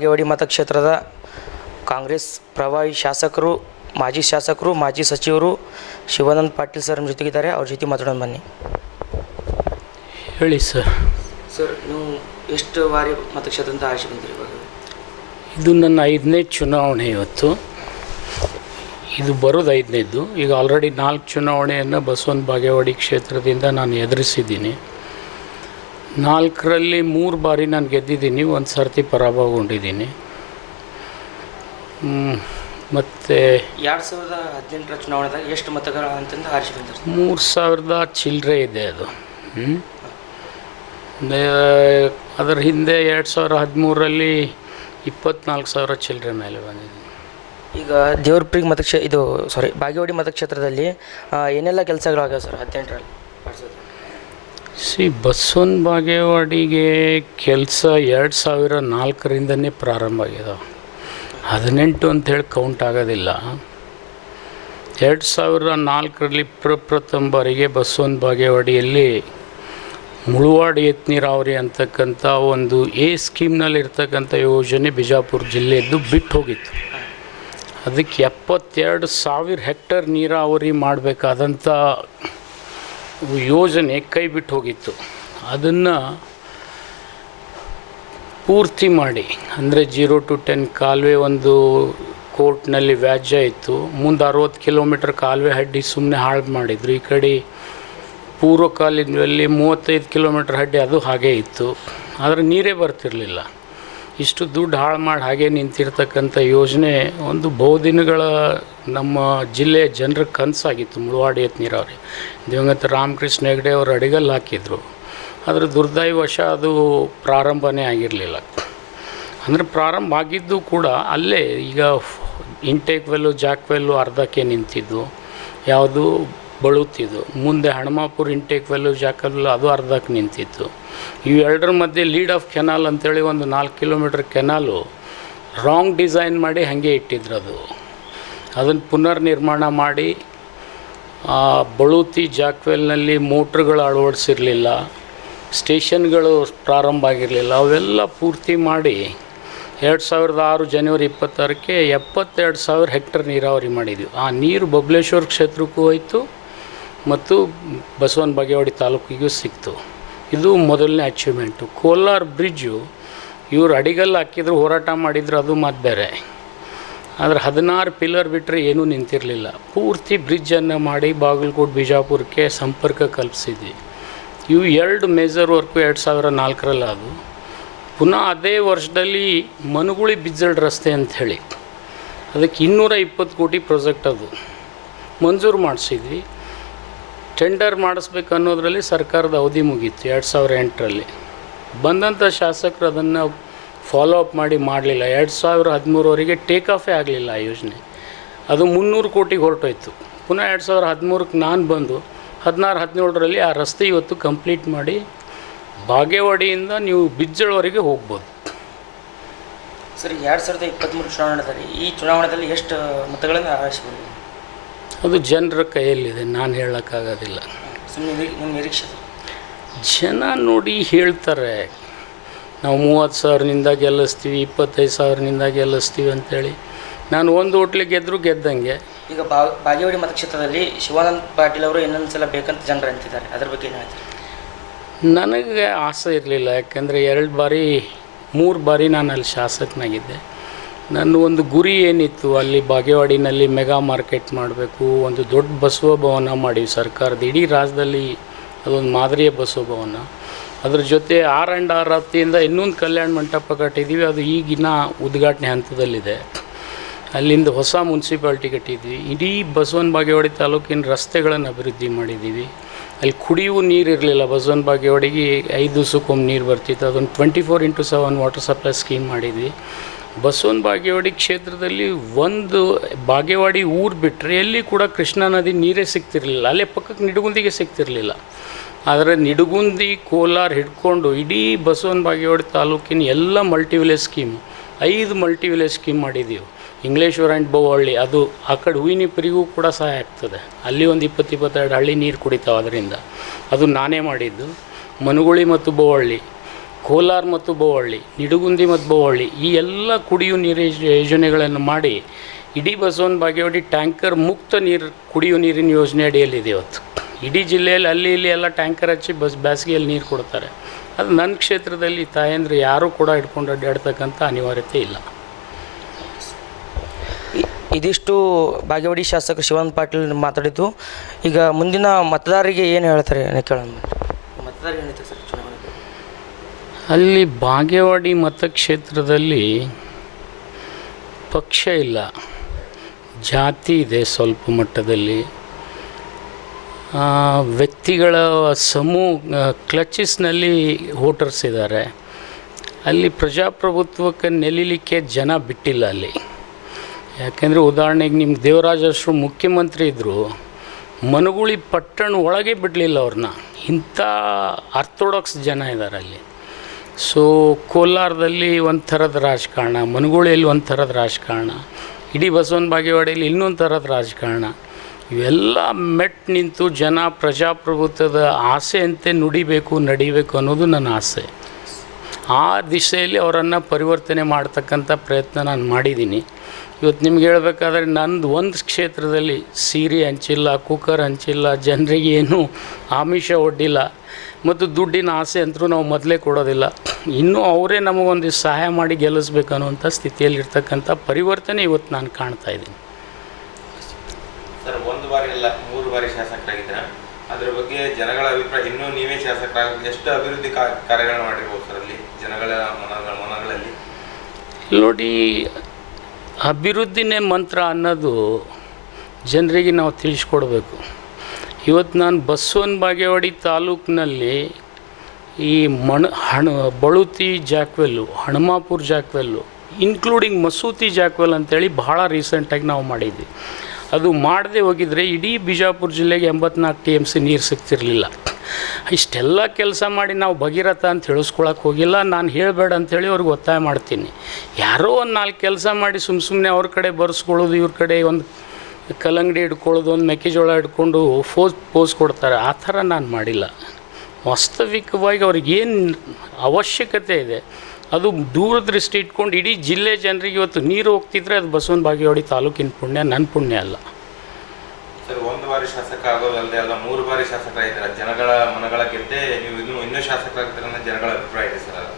ಬಾಗೇವಾಡಿ ಮತಕ್ಷೇತ್ರದ ಕಾಂಗ್ರೆಸ್ ಪ್ರಭಾವಿ ಶಾಸಕರು, ಮಾಜಿ ಸಚಿವರು ಶಿವಾನಂದ ಪಾಟೀಲ್ ಸರ್ ನಮ್ಮ ಜೊತೆಗಿದ್ದಾರೆ. ಅವ್ರ ಜೊತೆ ಮಾತಾಡೋಣ ಬನ್ನಿ. ಹೇಳಿ ಸರ್. ನೀವು ಎಷ್ಟು ಬಾರಿ ಮತಕ್ಷೇತ್ರದಿಂದ ಆರಿಸಿ ಬಂದಿರಿ? ಇದು ನನ್ನ 5ನೇ ಚುನಾವಣೆ. ಇದು ಬರೋದು 5ನೇದು. ಈಗ ಆಲ್ರೆಡಿ 4 ಚುನಾವಣೆಯನ್ನು ಬಸವನ ಬಾಗೇವಾಡಿ ಕ್ಷೇತ್ರದಿಂದ ನಾನು ಎದುರಿಸಿದ್ದೀನಿ. 4ರಲ್ಲಿ 3 ಬಾರಿ ನಾನು ಗೆದ್ದಿದ್ದೀನಿ, 1 ಸರ್ತಿ ಪರಾಭವಗೊಂಡಿದ್ದೀನಿ. ಮತ್ತು 2018ರ ಚುನಾವಣೆದಾಗ ಎಷ್ಟು ಮತಗಳ ಅಂತಂದು ಆರಿಸಿ ಬಂದಿರಿ? 3000 ಚಿಲ್ಲರೆ ಇದೆ ಅದು. ಅದರ ಹಿಂದೆ 2013ರಲ್ಲಿ 24,000 ಚಿಲ್ಲರೆ ಮೇಲೆ ಬಂದಿದೆ. ಈಗ ದೇವ್ರಪುರಿಗೆ ಬಾಗೇವಾಡಿ ಮತಕ್ಷೇತ್ರದಲ್ಲಿ ಏನೆಲ್ಲ ಕೆಲಸಗಳಾಗ್ಯಾವ ಸರ್ 18ರಲ್ಲಿ? ಬಸವನ ಬಾಗೇವಾಡಿಗೆ ಕೆಲಸ 2004ರಿಂದನೇ ಪ್ರಾರಂಭ ಆಗಿದಾವೆ. 18 ಅಂಥೇಳಿ ಕೌಂಟ್ ಆಗೋದಿಲ್ಲ. 2004ರಲ್ಲಿ ಪ್ರಥಮ ಬಾರಿಗೆ ಬಸವನ ಬಾಗೇವಾಡಿಯಲ್ಲಿ ಮುಳುವಾಡಿ ಎತ್ ನೀರಾವರಿ ಅಂತಕ್ಕಂಥ ಒಂದು ಸ್ಕೀಮ್ನಲ್ಲಿರ್ತಕ್ಕಂಥ ಯೋಜನೆ ಬಿಜಾಪುರ ಜಿಲ್ಲೆಯದ್ದು ಬಿಟ್ಟು ಹೋಗಿತ್ತು. ಅದಕ್ಕೆ 72,000 ಹೆಕ್ಟರ್ ನೀರಾವರಿ ಮಾಡಬೇಕಾದಂಥ ಯೋಜನೆ ಕೈ ಬಿಟ್ಟು ಹೋಗಿತ್ತು. ಅದನ್ನು ಪೂರ್ತಿ ಮಾಡಿ, ಅಂದರೆ 0 to 10 ಕಾಲುವೆ ಒಂದು ಕೋರ್ಟ್ನಲ್ಲಿ ವ್ಯಾಜ್ಯ ಇತ್ತು. ಮುಂದೆ 60 ಕಿಲೋಮೀಟರ್ ಕಾಲುವೆ ಹಡ್ಡಿ ಸುಮ್ಮನೆ ಹಾಳು ಮಾಡಿದರು. ಈ ಕಡೆ ಪೂರ್ವ ಕಾಲಿನಲ್ಲಿ 35 ಕಿಲೋಮೀಟರ್ ಹಡ್ಡಿ ಅದು ಹಾಗೇ ಇತ್ತು. ಆದರೆ ನೀರೇ ಬರ್ತಿರಲಿಲ್ಲ. ಇಷ್ಟು ದುಡ್ಡು ಹಾಳು ಮಾಡಿ ಹಾಗೇ ನಿಂತಿರ್ತಕ್ಕಂಥ ಯೋಜನೆ ಒಂದು ಬಹುದಿನಗಳ ನಮ್ಮ ಜಿಲ್ಲೆಯ ಜನರ ಕನಸಾಗಿತ್ತು. ಮುಳುವಾಡಿ ಎತ್ ನೀರಾವರಿ ದಿವಂಗತ ರಾಮಕೃಷ್ಣ ಹೆಗಡೆ ಅವರು ಅಡಿಗಲ್ಲಿ ಹಾಕಿದರು. ಆದರೆ ದುರ್ದೈವಶ ಅದು ಪ್ರಾರಂಭನೇ ಆಗಿರಲಿಲ್ಲ. ಅಂದರೆ ಪ್ರಾರಂಭ ಆಗಿದ್ದು ಕೂಡ ಅಲ್ಲೇ. ಈಗ ಇಂಟೇಕ್ ವೆಲ್ಲು ಜಾಕ್ ವೆಲ್ಲು ಅರ್ಧಕ್ಕೆ ನಿಂತಿದ್ದು, ಯಾವುದು ಬಳುತ್ತಿದ್ದು. ಮುಂದೆ ಹಣಮಾಪುರ ಇಂಟೇಕ್ ವೆಲ್ಲು ಜಾಕಲ್ಲು ಅದು ಅರ್ಧಕ್ಕೆ ನಿಂತಿತ್ತು. ಇವೆರಡರ ಮಧ್ಯೆ ಲೀಡ್ ಆಫ್ ಕೆನಾಲ್ ಅಂತೇಳಿ ಒಂದು 4 ಕಿಲೋಮೀಟರ್ ಕೆನಾಲು ರಾಂಗ್ ಡಿಸೈನ್ ಮಾಡಿ ಹಾಗೆ ಇಟ್ಟಿದ್ರು. ಅದನ್ನು ಪುನರ್ ನಿರ್ಮಾಣ ಮಾಡಿ ಬಳುತಿ ಜಾಕ್ವೆಲ್ನಲ್ಲಿ ಮೋಟ್ರ್ಗಳು ಅಳವಡಿಸಿರಲಿಲ್ಲ, ಸ್ಟೇಷನ್ಗಳು ಪ್ರಾರಂಭ ಆಗಿರಲಿಲ್ಲ. ಅವೆಲ್ಲ ಪೂರ್ತಿ ಮಾಡಿ 2006 ಜನವರಿ 26ಕ್ಕೆ 72,000 ಹೆಕ್ಟರ್ ನೀರಾವರಿ ಮಾಡಿದ್ವಿ. ಆ ನೀರು ಬಬಲೇಶ್ವರ ಕ್ಷೇತ್ರಕ್ಕೂ ಹೋಯಿತು ಮತ್ತು ಬಸವನ ಬಾಗೇವಾಡಿ ತಾಲೂಕಿಗೂ ಸಿಕ್ತು. ಇದು ಮೊದಲನೇ ಅಚೀವ್ಮೆಂಟು. ಕೋಲಾರ ಬ್ರಿಡ್ಜು ಇವರು ಅಡಿಗಲ್ಲು ಹಾಕಿದ್ರು, ಹೋರಾಟ ಮಾಡಿದ್ರು, ಅದು ಮಾತು ಬೇರೆ. ಆದರೆ 16 ಪಿಲ್ಲರ್ ಬಿಟ್ಟರೆ ಏನೂ ನಿಂತಿರಲಿಲ್ಲ. ಪೂರ್ತಿ ಬ್ರಿಡ್ಜನ್ನು ಮಾಡಿ ಬಾಗಲಕೋಟೆ ಬಿಜಾಪುರಕ್ಕೆ ಸಂಪರ್ಕ ಕಲ್ಪಿಸಿದ್ವಿ. ಇವು 2 ಮೇಜರ್ ವರ್ಕು 2004ರಲ್ಲಿ ಅದು. ಪುನಃ ಅದೇ ವರ್ಷದಲ್ಲಿ ಮನುಗುಳಿ ಬಿಜ್ಜಲ್ಡ್ ರಸ್ತೆ ಅಂಥೇಳಿ ಅದಕ್ಕೆ 220 ಕೋಟಿ ಪ್ರಾಜೆಕ್ಟ್ ಅದು ಮಂಜೂರು ಮಾಡಿಸಿದ್ವಿ. ಟೆಂಡರ್ ಮಾಡಿಸ್ಬೇಕು ಅನ್ನೋದರಲ್ಲಿ ಸರ್ಕಾರದ ಅವಧಿ ಮುಗೀತು 2008ರಲ್ಲಿ. ಬಂದಂಥ ಶಾಸಕರು ಅದನ್ನು ಫಾಲೋ ಅಪ್ ಮಾಡಲಿಲ್ಲ. 2013ವರೆಗೆ ಟೇಕ್ ಆಫೇ ಆಗಲಿಲ್ಲ ಆ ಯೋಜನೆ. ಅದು 300 ಕೋಟಿಗೆ ಹೊರಟೋಯ್ತು. ಪುನಃ 2013ಕ್ಕೆ ನಾನು ಬಂದು 16-17ರಲ್ಲಿ ಆ ರಸ್ತೆ ಇವತ್ತು ಕಂಪ್ಲೀಟ್ ಮಾಡಿ ಬಾಗೇವಾಡಿಯಿಂದ ನೀವು ಬಿಜ್ಜಳವರೆಗೆ ಹೋಗ್ಬೋದು. ಸರಿ, 2023 ಚುನಾವಣೆದಲ್ಲಿ ಈ ಚುನಾವಣೆಯಲ್ಲಿ ಎಷ್ಟು ಮತಗಳನ್ನು ಆರಿಸಿಬೋದು? ಅದು ಜನರ ಕೈಯಲ್ಲಿದೆ, ನಾನು ಹೇಳೋಕ್ಕಾಗೋದಿಲ್ಲ. ನಿಮ್ಮ ನಿರೀಕ್ಷೆ? ಜನ ನೋಡಿ ಹೇಳ್ತಾರೆ, ನಾವು 30,000ನಿಂದ ಗೆಲ್ಲಿಸ್ತೀವಿ, 25,000ನಿಂದ ಗೆಲ್ಲಿಸ್ತೀವಿ ಅಂಥೇಳಿ. ನಾನು ಒಂದು ಹೋಟ್ಲಿಗೆ ಗೆದ್ದರೂ ಗೆದ್ದಂಗೆ. ಈಗ ಬಾಗೇವಾಡಿ ಮತಕ್ಷೇತ್ರದಲ್ಲಿ ಶಿವಾನಂದ ಪಾಟೀಲ್ ಅವರು ಇನ್ನೊಂದು ಸಲ ಬೇಕಂತ ಜನರು ಅಂತಿದ್ದಾರೆ, ಅದ್ರ ಬಗ್ಗೆ ಏನು ಹೇಳ್ತೀರಿ? ನನಗೆ ಆಸೆ ಇರಲಿಲ್ಲ. ಯಾಕೆಂದರೆ 3 ಬಾರಿ ನಾನು ಅಲ್ಲಿ ಶಾಸಕನಾಗಿದ್ದೆ. ನನ್ನ ಒಂದು ಗುರಿ ಏನಿತ್ತು, ಅಲ್ಲಿ ಬಾಗೇವಾಡಿನಲ್ಲಿ ಮೆಗಾ ಮಾರ್ಕೆಟ್ ಮಾಡಬೇಕು, ಒಂದು ದೊಡ್ಡ ಬಸವ ಭವನ ಮಾಡಿವಿ ಸರ್ಕಾರದ. ಇಡೀ ರಾಜ್ಯದಲ್ಲಿ ಅದೊಂದು ಮಾದರಿಯ ಬಸವ ಭವನ. ಅದ್ರ ಜೊತೆ R&R ವತಿಯಿಂದ ಇನ್ನೊಂದು ಕಲ್ಯಾಣ ಮಂಟಪ ಕಟ್ಟಿದ್ದೀವಿ. ಅದು ಈಗಿನ ಉದ್ಘಾಟನೆ ಹಂತದಲ್ಲಿದೆ. ಅಲ್ಲಿಂದ ಹೊಸ ಮುನ್ಸಿಪಾಲ್ಟಿ ಕಟ್ಟಿದ್ವಿ. ಇಡೀ ಬಸವನ ಬಾಗೇವಾಡಿ ತಾಲೂಕಿನ ರಸ್ತೆಗಳನ್ನು ಅಭಿವೃದ್ಧಿ ಮಾಡಿದ್ದೀವಿ. ಅಲ್ಲಿ ಕುಡಿಯುವ ನೀರು ಇರಲಿಲ್ಲ. ಬಸವನ ಬಾಗೇವಾಡಿಗೆ 5 ದಿವಸಕ್ಕೊಮ್ಮೆ ನೀರು ಬರ್ತಿತ್ತು. ಅದನ್ನು 24x7 ವಾಟರ್ ಸಪ್ಲೈ ಸ್ಕೀಮ್ ಮಾಡಿದ್ವಿ. ಬಸವನ ಬಾಗೇವಾಡಿ ಕ್ಷೇತ್ರದಲ್ಲಿ ಒಂದು ಬಾಗೇವಾಡಿ ಊರು ಬಿಟ್ಟರೆ ಎಲ್ಲಿ ಕೂಡ ಕೃಷ್ಣಾ ನದಿ ನೀರೇ ಸಿಗ್ತಿರಲಿಲ್ಲ. ಅಲ್ಲೇ ಪಕ್ಕಕ್ಕೆ ನಿಡಗುಂದಿಗೆ ಸಿಗ್ತಿರಲಿಲ್ಲ. ಆದರೆ ನಿಡಗುಂದಿ, ಕೋಲಾರ ಹಿಡ್ಕೊಂಡು ಇಡೀ ಬಸವನ ಬಾಗೇವಾಡಿ ತಾಲೂಕಿನ ಎಲ್ಲ ಮಲ್ಟಿವಿಲೇಜ್ ಸ್ಕೀಮು 5 ಮಲ್ಟಿವಿಲೇಜ್ ಸ್ಕೀಮ್ ಮಾಡಿದ್ದೀವಿ. ಇಂಗ್ಲೇಶ್ವರ ಆ್ಯಂಡ್ ಬೋವಳ್ಳಿ, ಅದು ಆ ಕಡೆ ಹೂವಿನಿಪರಿಗೂ ಕೂಡ ಸಹಾಯ ಆಗ್ತದೆ. ಅಲ್ಲಿ ಒಂದು 20-22 ಹಳ್ಳಿ ನೀರು ಕುಡಿತಾವೆ ಅದರಿಂದ. ಅದು ನಾನೇ ಮಾಡಿದ್ದು. ಮನುಗುಳಿ ಮತ್ತು ಬೋವಳ್ಳಿ, ಕೋಲಾರ ಮತ್ತು ಬೋವಳ್ಳಿ, ನಿಡುಗುಂದಿ ಮತ್ತು ಬೋವಳ್ಳಿ ಈ ಎಲ್ಲ ಕುಡಿಯುವ ನೀರು ಯೋಜನೆಗಳನ್ನು ಮಾಡಿ ಇಡೀ ಬಸವನ ಬಾಗೇವಾಡಿ ಟ್ಯಾಂಕರ್ ಮುಕ್ತ ನೀರು ಕುಡಿಯುವ ನೀರಿನ ಯೋಜನೆ ಅಡಿಯಲ್ಲಿದೆ ಇವತ್ತು. ಇಡೀ ಜಿಲ್ಲೆಯಲ್ಲಿ ಅಲ್ಲಿ ಇಲ್ಲಿ ಎಲ್ಲ ಟ್ಯಾಂಕರ್ ಹಚ್ಚಿ ಬೇಸಿಗೆಯಲ್ಲಿ ನೀರು ಕೊಡ್ತಾರೆ. ಅದು ನನ್ನ ಕ್ಷೇತ್ರದಲ್ಲಿ ತಾಯಂದ್ರೆ ಯಾರೂ ಕೂಡ ಹಿಡ್ಕೊಂಡು ಅಡ್ಡಾಡ್ತಕ್ಕಂಥ ಅನಿವಾರ್ಯತೆ ಇಲ್ಲ. ಇದಿಷ್ಟು ಬಾಗೇವಾಡಿ ಶಾಸಕ ಶಿವಾನಂದ ಪಾಟೀಲ್ ಮಾತಾಡಿದ್ದು. ಈಗ ಮುಂದಿನ ಮತದಾರರಿಗೆ ಏನು ಹೇಳ್ತಾರೆ ಕೇಳೋಣ. ಮತದಾರರಿಗೆ ಏನು ಸರ್ ಚುನಾವಣೆ? ಅಲ್ಲಿ ಬಾಗೇವಾಡಿ ಮತಕ್ಷೇತ್ರದಲ್ಲಿ ಪಕ್ಷ ಇಲ್ಲ, ಜಾತಿ ಇದೆ ಸ್ವಲ್ಪ ಮಟ್ಟದಲ್ಲಿ. ವ್ಯಕ್ತಿಗಳ ಕ್ಲಚಸ್ನಲ್ಲಿ ವೋಟರ್ಸ್ ಇದ್ದಾರೆ. ಅಲ್ಲಿ ಪ್ರಜಾಪ್ರಭುತ್ವಕ್ಕೆ ನೆಲೀಲಿಕ್ಕೆ ಜನ ಬಿಟ್ಟಿಲ್ಲ ಅಲ್ಲಿ. ಯಾಕೆಂದರೆ ಉದಾಹರಣೆಗೆ ನಿಮ್ಗೆ ದೇವರಾಜರು ಮುಖ್ಯಮಂತ್ರಿ ಇದ್ದರು, ಮನಗುಳಿ ಪಟ್ಟಣ ಒಳಗೆ ಬಿಡಲಿಲ್ಲ ಅವ್ರನ್ನ. ಇಂಥ ಆರ್ಥೋಡಾಕ್ಸ್ ಜನ ಇದ್ದಾರೆ ಅಲ್ಲಿ. ಸೊ ಕೋಲಾರದಲ್ಲಿ ಒಂದು ಥರದ ರಾಜಕಾರಣ, ಮನಗುಳಿಯಲ್ಲಿ ಒಂದು ಥರದ ರಾಜಕಾರಣ, ಇಡೀ ಬಸವನ ಬಾಗೇವಾಡಿಯಲ್ಲಿ ಇನ್ನೊಂದು ಥರದ ರಾಜಕಾರಣ. ಇವೆಲ್ಲ ಮೆಟ್ ನಿಂತು ಜನ ಪ್ರಜಾಪ್ರಭುತ್ವದ ಆಸೆಯಂತೆ ನುಡಿಬೇಕು, ನಡಿಬೇಕು ಅನ್ನೋದು ನನ್ನ ಆಸೆ. ಆ ದಿಶೆಯಲ್ಲಿ ಅವರನ್ನು ಪರಿವರ್ತನೆ ಮಾಡ್ತಕ್ಕಂಥ ಪ್ರಯತ್ನ ನಾನು ಮಾಡಿದ್ದೀನಿ. ಇವತ್ತು ನಿಮ್ಗೆ ಹೇಳಬೇಕಾದ್ರೆ ನಂದು ಒಂದು ಕ್ಷೇತ್ರದಲ್ಲಿ ಸೀರೆ ಹಂಚಿಲ್ಲ, ಕುಕ್ಕರ್ ಹಂಚಿಲ್ಲ, ಜನರಿಗೆ ಏನೂ ಆಮಿಷ ಒಡ್ಡಿಲ್ಲ, ಮತ್ತು ದುಡ್ಡಿನ ಆಸೆ ಅಂತೂ ನಾವು ಮೊದಲೇ ಕೊಡೋದಿಲ್ಲ. ಇನ್ನೂ ಅವರೇ ನಮಗೊಂದು ಸಹಾಯ ಮಾಡಿ ಗೆಲ್ಲಿಸ್ಬೇಕು ಅನ್ನುವಂಥ ಸ್ಥಿತಿಯಲ್ಲಿರ್ತಕ್ಕಂಥ ಪರಿವರ್ತನೆ ಇವತ್ತು ನಾನು ಕಾಣ್ತಾ ಇದ್ದೀನಿ. ಸರ್, 1 ಬಾರಿ ಅಲ್ಲ 3 ಬಾರಿ ಶಾಸಕರಾಗಿದ್ದೀರಾ. ಅದ್ರ ಬಗ್ಗೆ ಜನಗಳ ಅಭಿಪ್ರಾಯ, ಇನ್ನೂ ನೀವೇ ಶಾಸಕರಾಗಿ ಎಷ್ಟು ಅಭಿವೃದ್ಧಿ ಕಾರ್ಯಗಳನ್ನು ಮಾಡಿರ್ಬೋದು ಸರ್ ಅಲ್ಲಿ ಜನಗಳ ಮನಗಳಲ್ಲಿ? ನೋಡಿ, ಅಭಿವೃದ್ಧಿನೇ ಮಂತ್ರ ಅನ್ನೋದು ಜನರಿಗೆ ನಾವು ತಿಳಿಸ್ಕೊಡ್ಬೇಕು. ಇವತ್ತು ನಾನು ಬಸವನ ಬಾಗೇವಾಡಿ ತಾಲೂಕಿನಲ್ಲಿ ಈ ಬಳುತಿ ಜಾಕ್ವೆಲ್ಲು, ಹಣಮಾಪುರ ಜಾಕ್ವೆಲ್ಲು, ಇನ್ಕ್ಲೂಡಿಂಗ್ ಮಸೂತಿ ಜಾಕ್ವೆಲ್ ಅಂತೇಳಿ ಭಾಳ ರೀಸೆಂಟಾಗಿ ನಾವು ಮಾಡಿದ್ವಿ. ಅದು ಮಾಡದೆ ಹೋಗಿದ್ರೆ ಇಡೀ ಬಿಜಾಪುರ ಜಿಲ್ಲೆಗೆ 84 TMC ನೀರು ಸಿಗ್ತಿರಲಿಲ್ಲ. ಇಷ್ಟೆಲ್ಲ ಕೆಲಸ ಮಾಡಿ ನಾವು ಭಗೀರಥ ಅಂತ ಹೇಳಿಸ್ಕೊಳಕ್ಕೆ ಹೋಗಿಲ್ಲ. ನಾನು ಹೇಳಬೇಡ ಅಂಥೇಳಿ ಅವ್ರಿಗೆ ಒತ್ತಾಯ ಮಾಡ್ತೀನಿ. ಯಾರೋ ಒಂದು 4 ಕೆಲಸ ಮಾಡಿ ಸುಮ್ಮನೆ ಅವ್ರ ಕಡೆ ಬರ್ಸ್ಕೊಳ್ಳೋದು, ಇವ್ರ ಕಡೆ ಒಂದು ಕಲ್ಲಂಗಡಿ ಹಿಡ್ಕೊಳ್ಳೋದು, ಒಂದು ಮೆಕ್ಕೆಜೋಳ ಹಿಡ್ಕೊಂಡು ಪೋಸ್ ಕೊಡ್ತಾರೆ. ಆ ಥರ ನಾನು ಮಾಡಿಲ್ಲ. ವಾಸ್ತವಿಕವಾಗಿ ಅವ್ರಿಗೇನು ಅವಶ್ಯಕತೆ ಇದೆ ಅದು ದೂರದೃಷ್ಟಿ ಇಟ್ಕೊಂಡು ಇಡೀ ಜಿಲ್ಲೆ ಜನರಿಗೆ ಇವತ್ತು ನೀರು ಹೋಗ್ತಿದ್ರೆ ಅದು ಬಸವನ ಬಾಗೇವಾಡಿ ತಾಲೂಕಿನ ಪುಣ್ಯ, ನನ್ನ ಪುಣ್ಯ ಅಲ್ಲ. ಸರ್, 1 ಬಾರಿ ಶಾಸಕ ಆಗೋದಲ್ಲದೆ ಅಲ್ಲ 3 ಬಾರಿ ಶಾಸಕರಾಗಿದ್ದೀರ. ಜನಗಳ ಮನಗಳ ಗೆದ್ದೆ ನೀವು ಇನ್ನೂ ಶಾಸಕರಾಗ್ತೀರ ಅನ್ನೋ ಜನಗಳ ಅಭಿಪ್ರಾಯ ಇದೆ ಸರ್.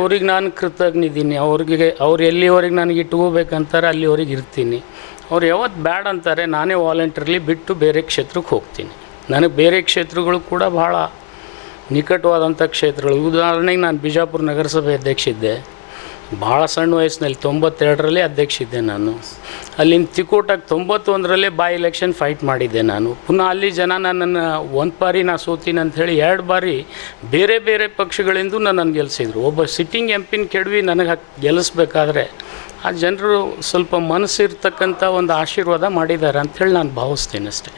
ಅವ್ರಿಗೆ ನಾನು ಕೃತಜ್ಞಿದ್ದೀನಿ. ಅವ್ರು ಎಲ್ಲಿವರೆಗೆ ನನಗೆ ಇಟ್ಕೋಬೇಕಂತಾರೆ ಅಲ್ಲಿವರೆಗೆ ಇರ್ತೀನಿ. ಅವ್ರು ಯಾವತ್ತು ಬ್ಯಾಡ್ ಅಂತಾರೆ ನಾನೇ ವಾಲಂಟಿಯರ್ಲಿ ಬಿಟ್ಟು ಬೇರೆ ಕ್ಷೇತ್ರಕ್ಕೆ ಹೋಗ್ತೀನಿ. ನನಗೆ ಬೇರೆ ಕ್ಷೇತ್ರಗಳು ಕೂಡ ಭಾಳ ನಿಕಟವಾದಂಥ ಕ್ಷೇತ್ರಗಳು. ಉದಾಹರಣೆಗೆ ನಾನು ಬಿಜಾಪುರ ನಗರಸಭೆ ಅಧ್ಯಕ್ಷ ಇದ್ದೆ. ಭಾಳ ಸಣ್ಣ ವಯಸ್ಸಿನಲ್ಲಿ 92ರಲ್ಲಿ ಅಧ್ಯಕ್ಷ ಇದ್ದೆ ನಾನು. ಅಲ್ಲಿನ ತಿಕೋಟಾಗಿ 91ರಲ್ಲೇ ಬೈ ಎಲೆಕ್ಷನ್ ಫೈಟ್ ಮಾಡಿದ್ದೆ ನಾನು. ಪುನಃ ಅಲ್ಲಿ ಜನ ನನ್ನನ್ನು 1 ಬಾರಿ ನಾ ಸೋತೀನಿ ಅಂಥೇಳಿ 2 ಬಾರಿ ಬೇರೆ ಬೇರೆ ಪಕ್ಷಗಳಿಂದ ನನ್ನನ್ನು ಗೆಲ್ಲಿಸಿದ್ರು. ಒಬ್ಬ ಸಿಟ್ಟಿಂಗ್ MP ಕೆಡವಿ ನನಗೆ ಗೆಲ್ಲಿಸ್ಬೇಕಾದ್ರೆ ಆ ಜನರು ಸ್ವಲ್ಪ ಮನಸ್ಸಿರ್ತಕ್ಕಂಥ ಒಂದು ಆಶೀರ್ವಾದ ಮಾಡಿದ್ದಾರೆ ಅಂಥೇಳಿ ನಾನು ಭಾವಿಸ್ತೀನಿ ಅಷ್ಟೇ.